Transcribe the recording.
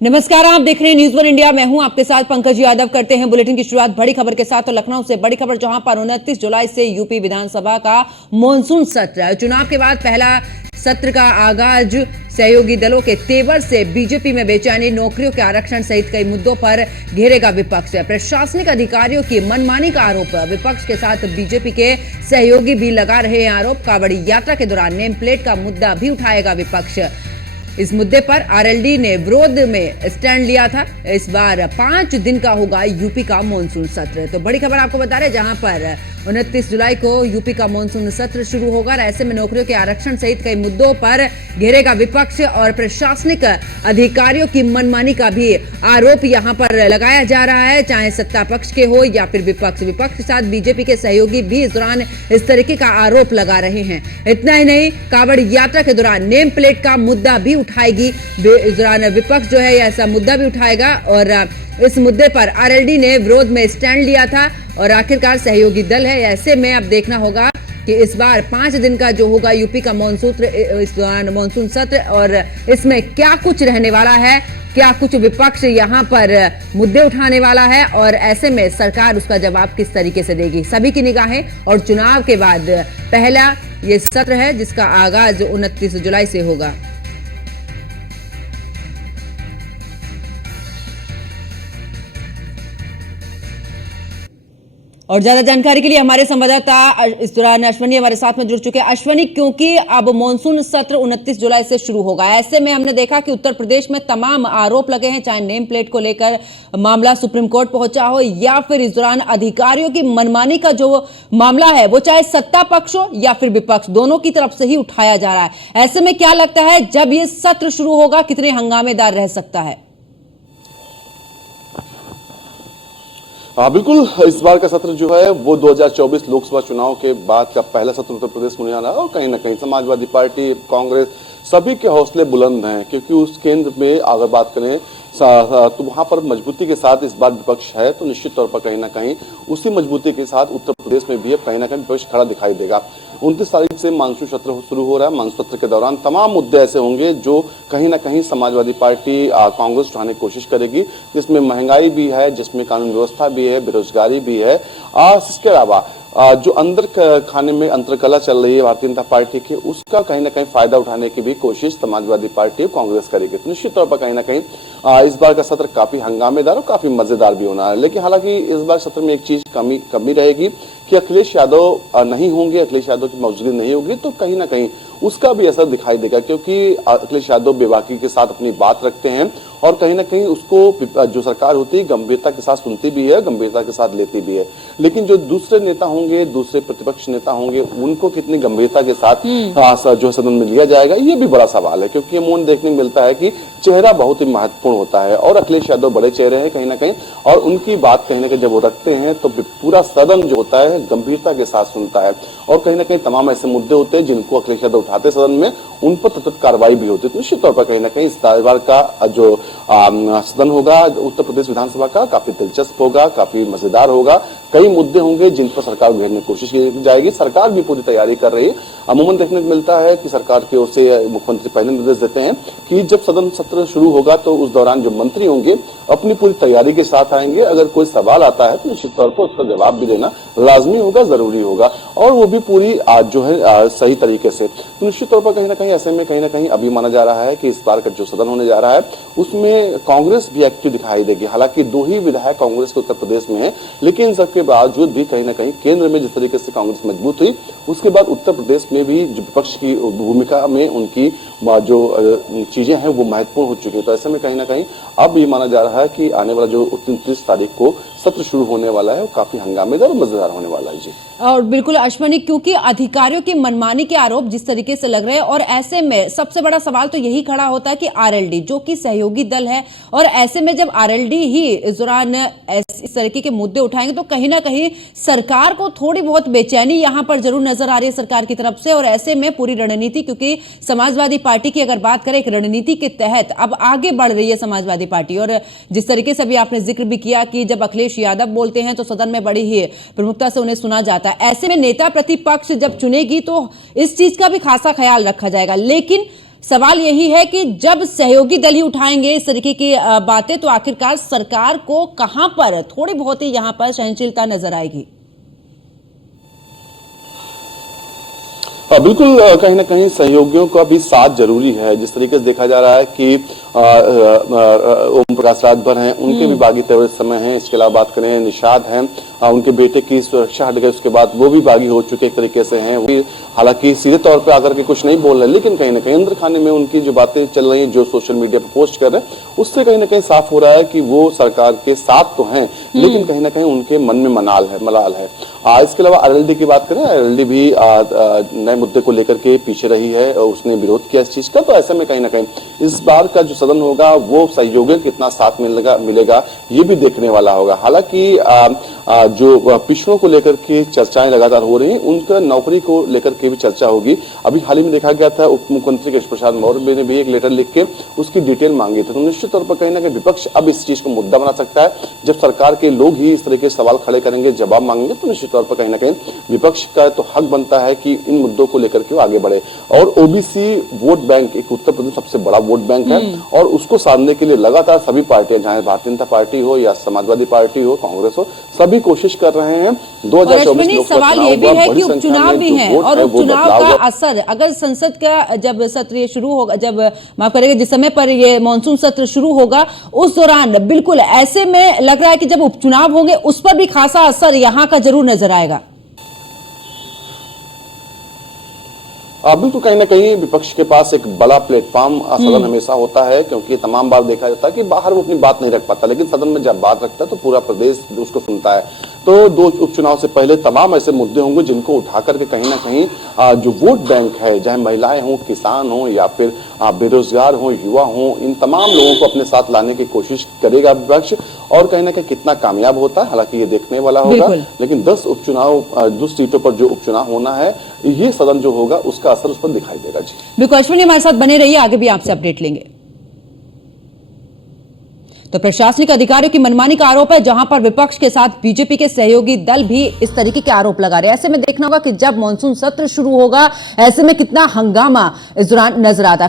नमस्कार, आप देख रहे हैं न्यूज़ वन इंडिया। मैं हूं आपके साथ पंकज यादव। करते हैं बुलेटिन की शुरुआत बड़ी खबर के साथ। तो लखनऊ से बड़ी खबर, जहां पर 29 जुलाई से यूपी विधानसभा का मॉनसून सत्र, चुनाव के बाद पहला सत्र का आगाज। सहयोगी दलों के तेवर से बीजेपी में बेचैनी, नौकरियों के आरक्षण सहित कई मुद्दों पर घेरेगा विपक्ष। प्रशासनिक अधिकारियों की मनमानी का आरोप, विपक्ष के साथ बीजेपी के सहयोगी भी लगा रहे हैं आरोप। कांवड़ी यात्रा के दौरान नेम प्लेट का मुद्दा भी उठाएगा विपक्ष। इस मुद्दे पर आरएलडी ने विरोध में स्टैंड लिया था। इस बार 5 दिन का होगा यूपी का मॉनसून सत्र। तो बड़ी खबर आपको बता रहे, जहां पर 29 जुलाई को यूपी का मॉनसून सत्र शुरू होगा। ऐसे में नौकरियों के आरक्षण सहित कई मुद्दों पर घेरेगा विपक्ष और प्रशासनिक अधिकारियों की मनमानी का भी आरोप यहां पर लगाया जा रहा है, चाहे सत्ता पक्ष के हो या फिर विपक्ष। विपक्ष के साथ बीजेपी के सहयोगी भी इस दौरान इस तरीके का आरोप लगा रहे हैं। इतना ही नहीं, कांवड़ यात्रा के दौरान नेम प्लेट का मुद्दा भी उठाएगी इस दौरान विपक्ष जो है, ऐसा मुद्दा भी उठाएगा। और इस मुद्दे पर आरएलडी ने विरोध में स्टैंड लिया था और आखिरकार सहयोगी दल है। ऐसे में अब देखना होगा कि इस बार 5 दिन का जो होगा यूपी का मॉनसून सत्र, और इसमें क्या कुछ रहने वाला है, क्या कुछ विपक्ष यहां पर मुद्दे उठाने वाला है, और ऐसे में सरकार उसका जवाब किस तरीके से देगी। सभी की निगाहें और चुनाव के बाद पहला ये सत्र है, जिसका आगाज 29 जुलाई से होगा। और ज्यादा जानकारी के लिए हमारे संवाददाता इस दौरान अश्वनी हमारे साथ में जुड़ चुके हैं। अश्वनी, क्योंकि अब मॉनसून सत्र 29 जुलाई से शुरू होगा, ऐसे में हमने देखा कि उत्तर प्रदेश में तमाम आरोप लगे हैं, चाहे नेम प्लेट को लेकर मामला सुप्रीम कोर्ट पहुंचा हो या फिर इस दौरान अधिकारियों की मनमानी का जो मामला है, वो चाहे सत्ता पक्ष हो या फिर विपक्ष, दोनों की तरफ से ही उठाया जा रहा है। ऐसे में क्या लगता है, जब ये सत्र शुरू होगा कितने हंगामेदार रह सकता है? हाँ बिल्कुल, इस बार का सत्र जो है वो 2024 लोकसभा चुनाव के बाद का पहला सत्र उत्तर प्रदेश में होने वाला है। और कहीं ना कहीं समाजवादी पार्टी, कांग्रेस, सभी के हौसले बुलंद हैं, क्योंकि उस केंद्र में अगर बात करें तो वहां पर मजबूती के साथ इस बार विपक्ष है। तो निश्चित तौर पर कहीं ना कहीं उसी मजबूती के साथ उत्तर प्रदेश में भी कहीं ना कहीं विपक्ष खड़ा दिखाई देगा। 29 तारीख से मानसून सत्र शुरू हो रहा है। मानसून सत्र के दौरान तमाम मुद्दे ऐसे होंगे जो कहीं ना कहीं समाजवादी पार्टी, कांग्रेस उठाने की कोशिश करेगी, जिसमें महंगाई भी है, जिसमें कानून व्यवस्था भी है, बेरोजगारी भी है। इसके अलावा जो अंदर खाने में अंतरकला चल रही है भारतीय जनता पार्टी की, उसका कहीं ना कहीं फायदा उठाने की भी कोशिश समाजवादी पार्टी और कांग्रेस करेगी। तो निश्चित तौर पर कहीं ना कहीं इस बार का सत्र काफी हंगामेदार और काफी मजेदार भी होना है। लेकिन हालांकि इस बार सत्र में एक चीज कमी रहेगी कि अखिलेश यादव नहीं होंगे, अखिलेश यादव की मौजूदगी नहीं होगी, तो कहीं ना कहीं उसका भी असर दिखाई देगा, क्योंकि अखिलेश यादव बेबाकी के साथ अपनी बात रखते हैं और कहीं ना कहीं उसको जो सरकार होती है गंभीरता के साथ सुनती भी है, गंभीरता के साथ लेती भी है। लेकिन जो दूसरे नेता होंगे, दूसरे प्रतिपक्ष नेता होंगे, उनको कितनी गंभीरता के साथ जो सदन में लिया जाएगा, ये भी बड़ा सवाल है। क्योंकि अमूमन देखने में मिलता है कि चेहरा बहुत ही महत्वपूर्ण होता है और अखिलेश यादव बड़े चेहरे हैं कहीं ना कहीं, और उनकी बात कहीं ना कहीं जब वो रखते हैं तो पूरा सदन जो होता है गंभीरता के साथ सुनता है। और कहीं ना कहीं तमाम ऐसे मुद्दे होते हैं जिनको अखिलेश यादव उठाते सदन में, उन पर तुरंत कार्रवाई भी होती है। तो निश्चित तौर पर कहीं ना कहीं इस बार का जो सदन होगा उत्तर प्रदेश विधानसभा का काफी दिलचस्प होगा, काफी मजेदार होगा। कई मुद्दे होंगे जिन पर सरकार घेरने की कोशिश की जाएगी। सरकार भी पूरी तैयारी कर रही है। अमूमन देखने को मिलता है कि सरकार की ओर से मुख्यमंत्री पहले निर्देश देते हैं कि जब सदन सत्र शुरू होगा तो उस दौरान जो मंत्री होंगे अपनी पूरी तैयारी के साथ आएंगे। अगर कोई सवाल आता है तो निश्चित तौर पर उसका जवाब भी देना लाजमी होगा, जरूरी होगा, और वो भी पूरी जो है सही तरीके से। तो निश्चित तौर पर कहीं ना कहीं ऐसे में कहीं ना कहीं अभी माना जा रहा है कि इस बार का जो सदन होने जा रहा है उसमें कांग्रेस भी एक्टिव दिखाई देगी। हालांकि 2 ही विधायक कांग्रेस के उत्तर प्रदेश में है, लेकिन सबके बावजूद भी कहीं ना कहीं केंद्र में जिस तरीके से कांग्रेस मजबूत हुई, उसके बाद उत्तर प्रदेश में भी जो विपक्ष की भूमिका में उनकी जो चीजें हैं वो महत्वपूर्ण हो चुकी है। तो ऐसे में कहीं ना कहीं अब ये माना जा रहा है कि आने वाला जो 29 तारीख को सत्र शुरू होने वाला है वो काफी हंगामेदार और मजेदार होने वाला है। जी और बिल्कुल अश्वनी, क्योंकि अधिकारियों की मनमानी के आरोप जिस तरीके से लग रहे हैं, और ऐसे में सबसे बड़ा सवाल तो यही खड़ा होता है कि आरएलडी जो कि सहयोगी दल है, और ऐसे में जब आरएलडी ही इस दौरान इस तरीके के मुद्दे उठाएंगे तो कहीं ना कहीं सरकार को थोड़ी बहुत बेचैनी यहां पर जरूर नजर आ रही है सरकार की तरफ से। और ऐसे में पूरी रणनीति, क्योंकि समाजवादी पार्टी की अगर बात करें एक रणनीति के तहत अब आगे बढ़ रही है समाजवादी पार्टी, और जिस तरीके से अभी आपने जिक्र भी किया कि जब अखिलेश यादव बोलते हैं तो सदन में बड़ी ही प्रमुखता से उन्हें सुना जाता है। ऐसे में नेता प्रतिपक्ष जब चुनेगी तो इस चीज का भी खासा ख्याल रखा जाएगा। लेकिन सवाल यही है कि जब सहयोगी दल ही उठाएंगे इस तरीके की बातें, तो आखिरकार सरकार को कहां पर थोड़ी बहुत ही यहां पर सहनशीलता नजर आएगी? बिल्कुल कहीं ना कहीं सहयोगियों का भी साथ जरूरी है। जिस तरीके से देखा जा रहा है कि ओम प्रकाश रात भर हैं, उनके भी बागी तेवर इस समय हैं। इसके अलावा बात करें निषाद हैं, उनके बेटे की सुरक्षा हट गई, उसके बाद वो भी बागी हो चुके एक तरीके से हैं। वो हालांकि सीधे तौर पे आकर के कुछ नहीं बोल रहे, लेकिन कहीं ना कहीं अंदर खाने में उनकी जो बातें चल रही हैं, जो सोशल मीडिया पर पोस्ट कर रहे हैं, उससे कहीं ना कहीं साफ हो रहा है कि वो सरकार के साथ तो हैं, लेकिन कहीं ना कहीं उनके मन में मलाल है। इसके अलावा आरएलडी की बात करें, आरएलडी भी नए मुद्दे को लेकर के पीछे रही है और उसने विरोध किया इस चीज का। तो ऐसे में कहीं ना कहीं इस बार का जो सदन होगा वो सहयोगियों को कितना साथ मिलेगा ये भी देखने वाला होगा। हालांकि जो पिछड़ों को लेकर के चर्चाएं लगातार हो रही हैं, उनका नौकरी को लेकर के भी चर्चा होगी। अभी हाल ही में देखा गया था, उप मुख्यमंत्री केशव प्रसाद मौर्य ने भी एक लेटर लिख के उसकी डिटेल मांगी थी। तो निश्चित तौर पर कहीं ना कहीं विपक्ष अब इस चीज को मुद्दा बना सकता है। जब सरकार के लोग ही इस तरह के सवाल खड़े करेंगे, जवाब मांगेंगे, तो निश्चित तौर पर कहीं ना कहीं विपक्ष का तो हक बनता है कि इन मुद्दों को लेकर के आगे बढ़े। और ओबीसी वोट बैंक, एक उत्तर प्रदेश सबसे बड़ा वोट बैंक है, और उसको साधने के लिए लगातार सभी पार्टियां, चाहे भारतीय जनता पार्टी हो या समाजवादी पार्टी हो, कांग्रेस हो, सभी कोशिश कर रहे हैं। 2024 सवाल ये भी है कि उपचुनाव भी है, और उपचुनाव का असर अगर संसद का जब सत्र शुरू होगा, जब माफ करेंगे जिस समय पर ये मानसून सत्र शुरू होगा, उस दौरान बिल्कुल ऐसे में लग रहा है कि जब उपचुनाव होंगे उस पर भी खासा असर यहां का जरूर नजर आएगा। बिल्कुल कहीं ना कहीं विपक्ष के पास एक बड़ा प्लेटफॉर्म सदन हमेशा होता है, क्योंकि तमाम बार देखा जाता है कि बाहर वो अपनी बात नहीं रख पाता, लेकिन सदन में जब बात रखता है तो पूरा प्रदेश उसको सुनता है। तो दो उपचुनाव से पहले तमाम ऐसे मुद्दे होंगे जिनको उठा करके कहीं ना कहीं जो वोट बैंक है, चाहे महिलाएं हों, किसान हों या फिर बेरोजगार हों, युवा हों, इन तमाम लोगों को अपने साथ लाने की कोशिश करेगा विपक्ष। और कहीं ना कहीं कितना कामयाब होता है, हालांकि ये देखने वाला होगा। लेकिन 10 सीटों पर जो उपचुनाव होना है, ये सदन जो होगा उसका असर उस पर दिखाई देगा। जी बिल्कुल अश्विनी, हमारे साथ बने रहिए, आगे भी आपसे अपडेट लेंगे। तो प्रशासनिक अधिकारियों की मनमानी का आरोप है, जहां पर विपक्ष के साथ बीजेपी के सहयोगी दल भी इस तरीके के आरोप लगा रहे हैं। ऐसे में देखना होगा कि जब मानसून सत्र शुरू होगा, ऐसे में कितना हंगामा इस दौरान नजर आता है।